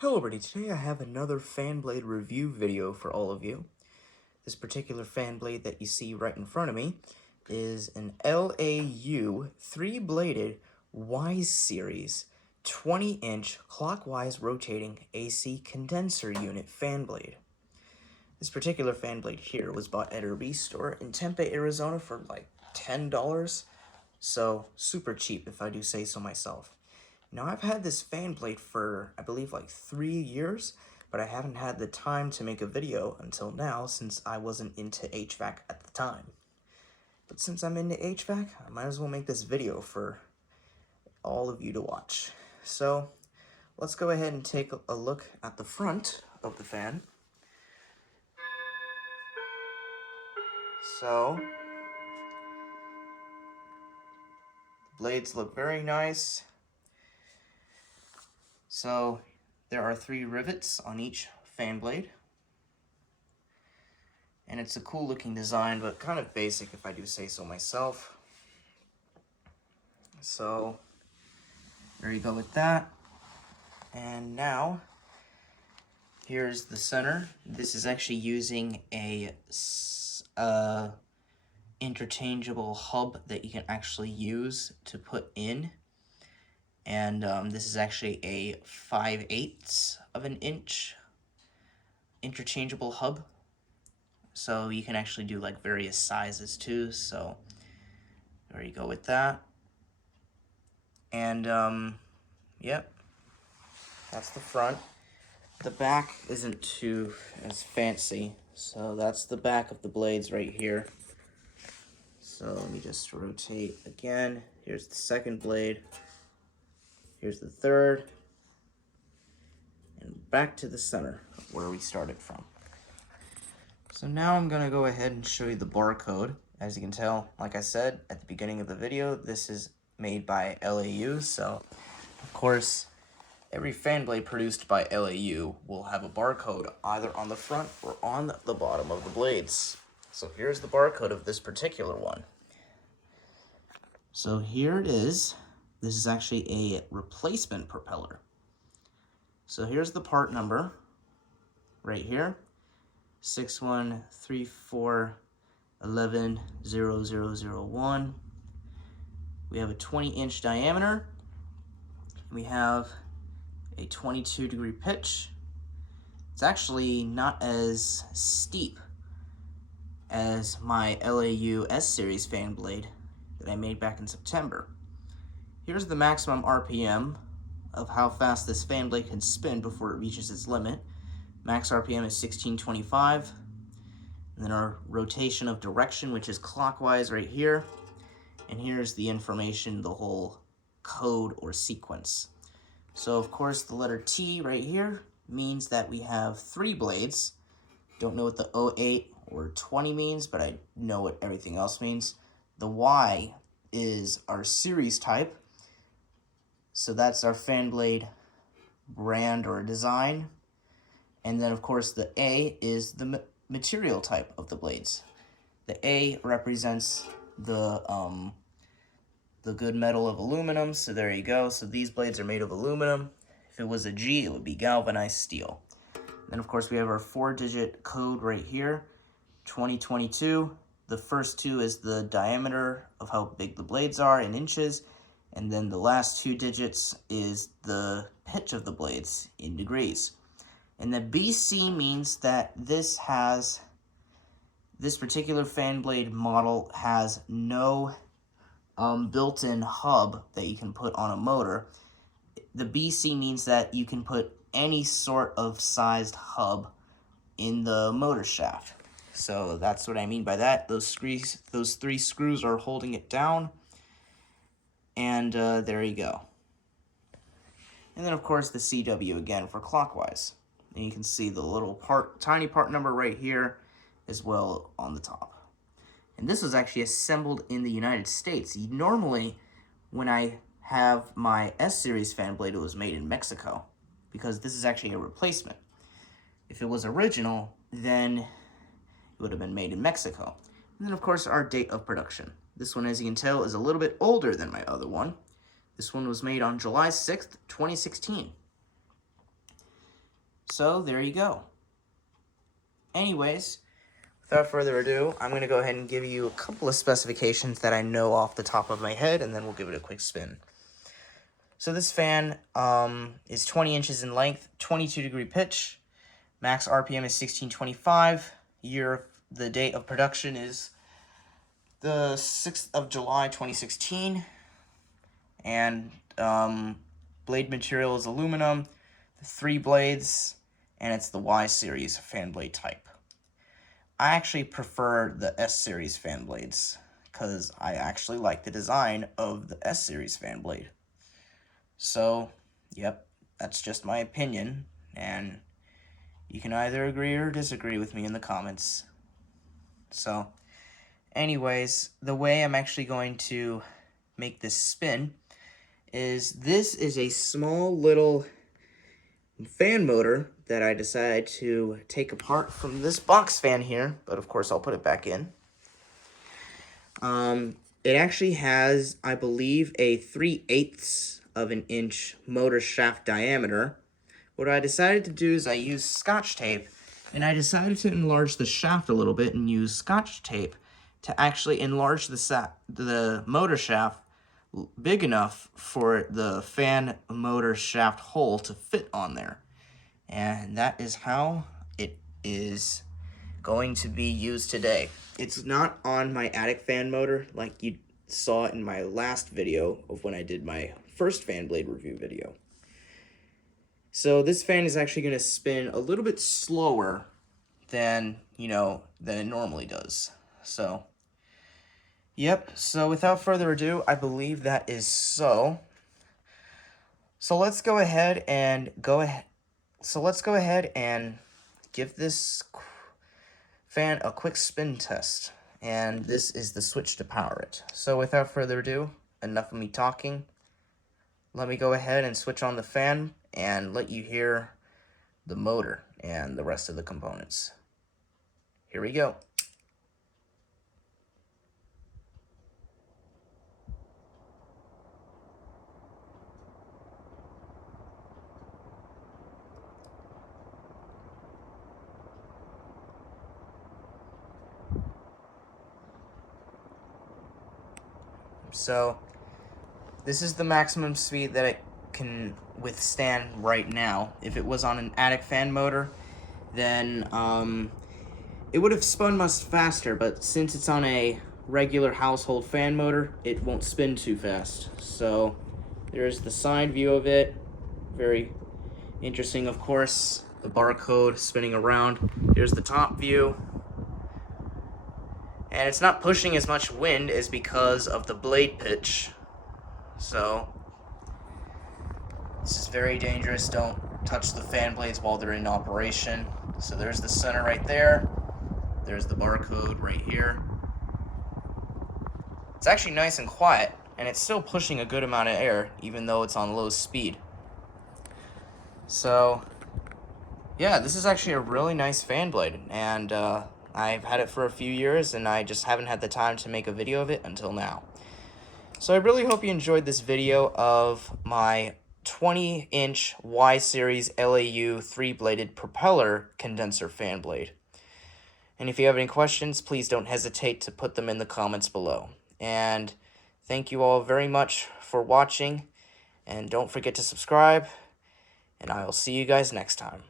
Hello everybody, today I have another fan blade review video for all of you. This particular fan blade that you see right in front of me is an LAU 3-bladed Wise Series 20-inch clockwise rotating AC condenser unit fan blade. This particular fan blade here was bought at a ReStore in Tempe, Arizona for like $10, so super cheap if I do say so myself. Now, I've had this fan blade for, I believe, like 3 years, but I haven't had the time to make a video until now since I wasn't into HVAC at the time. But since I'm into HVAC, I might as well make this video for all of you to watch. So, let's go ahead and take a look at the front of the fan. So, the blades look very nice. So, there are 3 rivets on each fan blade. And it's a cool looking design, but kind of basic if I do say so myself. So, there you go with that. And now, here's the center. This is actually using a interchangeable hub that you can actually use to put in. And this is actually a 5/8 of an inch interchangeable hub. So you can actually do like various sizes too. So there you go with that. And yep, that's the front. The back isn't too as fancy. So that's the back of the blades right here. So let me just rotate again. Here's the second blade. Here's the third, and back to the center of where we started from. So now I'm gonna go ahead and show you the barcode. As you can tell, like I said at the beginning of the video, this is made by LAU, so of course, every fan blade produced by LAU will have a barcode either on the front or on the bottom of the blades. So here's the barcode of this particular one. So here it is. This is actually a replacement propeller. So here's the part number right here, 6134110001. We have a 20-inch diameter. We have a 22-degree pitch. It's actually not as steep as my LAU S-Series fan blade that I made back in September. Here's the maximum RPM of how fast this fan blade can spin before it reaches its limit. Max RPM is 1625. And then our rotation of direction, which is clockwise right here. And here's the information, the whole code or sequence. So of course the letter T right here means that we have 3 blades. Don't know what the 08 or 20 means, but I know what everything else means. The Y is our series type. So that's our fan blade brand or design. And then of course the A is the material type of the blades. The A represents the good metal of aluminum, so there you go. So these blades are made of aluminum. If it was a G, it would be galvanized steel. Then of course we have our 4-digit code right here, 2022. The first 2 is the diameter of how big the blades are in inches, and then the last 2 digits is the pitch of the blades in degrees. And the BC means that this particular fan blade model has no built-in hub that you can put on a motor. The BC means that you can put any sort of sized hub in the motor shaft. So that's what I mean by that. Those 3 screws are holding it down. And there you go. And then of course the CW again for clockwise. And you can see the little tiny part number right here as well on the top. And this was actually assembled in the United States. Normally, when I have my S-Series fan blade, it was made in Mexico, because this is actually a replacement. If it was original, then it would have been made in Mexico. And then of course our date of production. This one, as you can tell, is a little bit older than my other one. This one was made on July 6th, 2016. So there you go. Anyways, without further ado, I'm going to go ahead and give you a couple of specifications that I know off the top of my head, and then we'll give it a quick spin. So this fan is 20 inches in length, 22 degree pitch, max RPM is 1625, the date of production is the 6th of July 2016, and blade material is aluminum, 3 blades, and it's the Y series fan blade type. I actually prefer the S series fan blades because I actually like the design of the S series fan blade. So, yep, that's just my opinion, and you can either agree or disagree with me in the comments. So, anyways, the way I'm actually going to make this spin is this is a small little fan motor that I decided to take apart from this box fan here, but of course I'll put it back in. It actually has, I believe, a 3/8 of an inch motor shaft diameter. What I decided to do is I used Scotch tape, and I decided to enlarge the shaft a little bit and use Scotch tape to actually enlarge the motor shaft big enough for the fan motor shaft hole to fit on there. And that is how it is going to be used today. It's not on my attic fan motor like you saw in my last video of when I did my first fan blade review video. So this fan is actually going to spin a little bit slower than it normally does. So, yep, so without further ado, I believe that is so. So let's go ahead and give this fan a quick spin test. And this is the switch to power it. So without further ado, enough of me talking. Let me go ahead and switch on the fan and let you hear the motor and the rest of the components. Here we go. So this is the maximum speed that it can withstand right now. If it was on an attic fan motor, then it would have spun much faster, but since it's on a regular household fan motor, it won't spin too fast. So there's the side view of it. Very interesting, of course. The barcode spinning around. Here's the top view. And it's not pushing as much wind as because of the blade pitch. So this is very dangerous. Don't touch the fan blades while they're in operation. So there's the center right there. There's the barcode right here. It's actually nice and quiet, and it's still pushing a good amount of air, even though it's on low speed. So, yeah, this is actually a really nice fan blade, and I've had it for a few years, and I just haven't had the time to make a video of it until now. So I really hope you enjoyed this video of my 20-inch Y-Series LAU 3-bladed propeller condenser fan blade. And if you have any questions, please don't hesitate to put them in the comments below. And thank you all very much for watching, and don't forget to subscribe, and I will see you guys next time.